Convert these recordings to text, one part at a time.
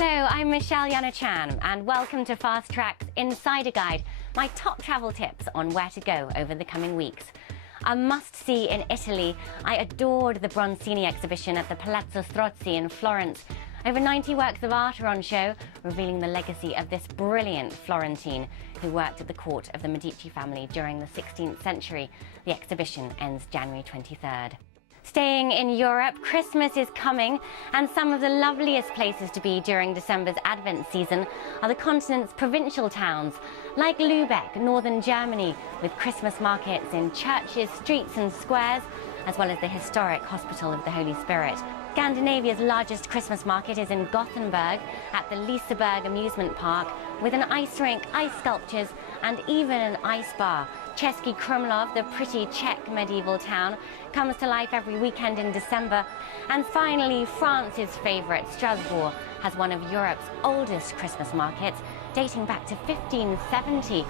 Hello, I'm Jana Chan, and welcome to Fast Track's Insider Guide, my top travel tips on where to go over the coming weeks. A must-see in Italy, I adored the Bronzini exhibition at the Palazzo Strozzi in Florence. Over 90 works of art are on show, revealing the legacy of this brilliant Florentine who worked at the court of the Medici family during the 16th century. The exhibition ends January 23rd. Staying in Europe, Christmas is coming, and some of the loveliest places to be during December's Advent season are the continent's provincial towns, like Lübeck, northern Germany, with Christmas markets in churches, streets and squares, as well as the historic Hospital of the Holy Spirit. Scandinavia's largest Christmas market is in Gothenburg at the Liseberg amusement park, with an ice rink, ice sculptures and even an ice bar. Český Krumlov, the pretty Czech medieval town, comes to life every weekend in December. And finally, France's favourite, Strasbourg, has one of Europe's oldest Christmas markets, dating back to 1570.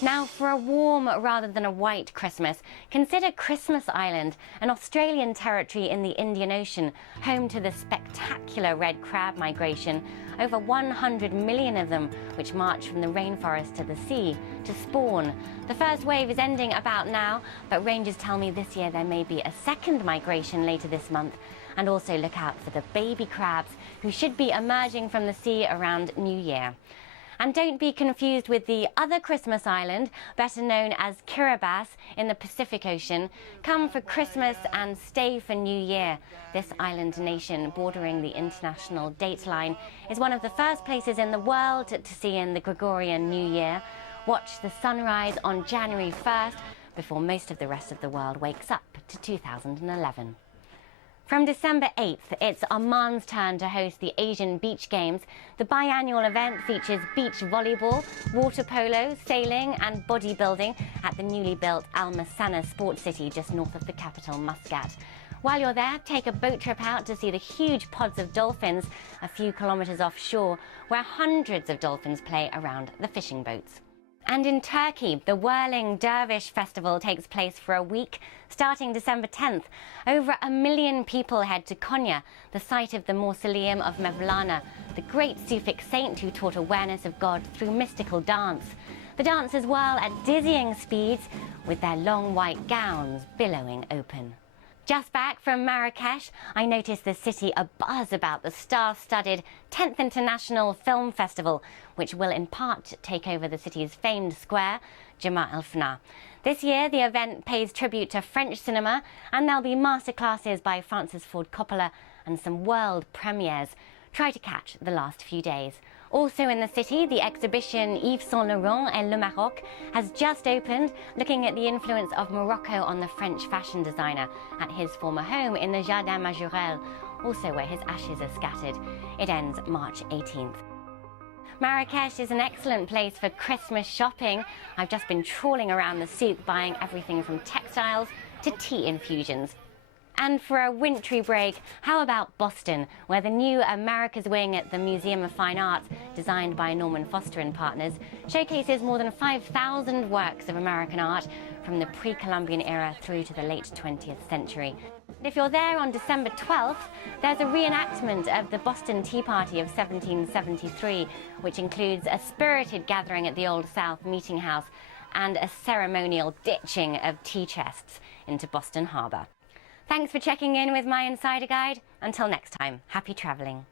Now, for a warm rather than a white Christmas, consider Christmas Island, an Australian territory in the Indian Ocean, home to the spectacular red crab migration, over 100 million of them, which march from the rainforest to the sea to spawn. The first wave is ending about now, but rangers tell me this year there may be a second migration later this month. And also look out for the baby crabs, who should be emerging from the sea around New Year. And don't be confused with the other Christmas island, better known as Kiribati in the Pacific Ocean. Come for Christmas and stay for New Year. This island nation bordering the international date line is one of the first places in the world to see in the Gregorian New Year. Watch the sunrise on January 1st before most of the rest of the world wakes up to 2011. From December 8th, it's Oman's turn to host the Asian Beach Games. The biannual event features beach volleyball, water polo, sailing and bodybuilding at the newly built Al Masana Sports City just north of the capital, Muscat. While you're there, take a boat trip out to see the huge pods of dolphins a few kilometres offshore, where hundreds of dolphins play around the fishing boats. And in Turkey, the whirling dervish festival takes place for a week, starting December 10th. Over 1 million people head to Konya, the site of the mausoleum of Mevlana, the great Sufic saint who taught awareness of God through mystical dance. The dancers whirl at dizzying speeds, with their long white gowns billowing open. Just back from Marrakesh, I noticed the city abuzz about the star-studded 10th International Film Festival, which will in part take over the city's famed square, Jemaa el-Fna. This year, the event pays tribute to French cinema, and there'll be masterclasses by Francis Ford Coppola and some world premieres. Try to catch the last few days. Also in the city, the exhibition Yves Saint Laurent et le Maroc has just opened, looking at the influence of Morocco on the French fashion designer at his former home in the Jardin Majorelle, also where his ashes are scattered. It ends March 18th. Marrakesh is an excellent place for Christmas shopping. I've just been trawling around the souk buying everything from textiles to tea infusions. And for a wintry break, how about Boston, where the new America's Wing at the Museum of Fine Arts, designed by Norman Foster and Partners, showcases more than 5,000 works of American art from the pre-Columbian era through to the late 20th century. If you're there on December 12th, there's a reenactment of the Boston Tea Party of 1773, which includes a spirited gathering at the Old South Meeting House and a ceremonial ditching of tea chests into Boston Harbor. Thanks for checking in with my Insider Guide. Until next time, happy travelling.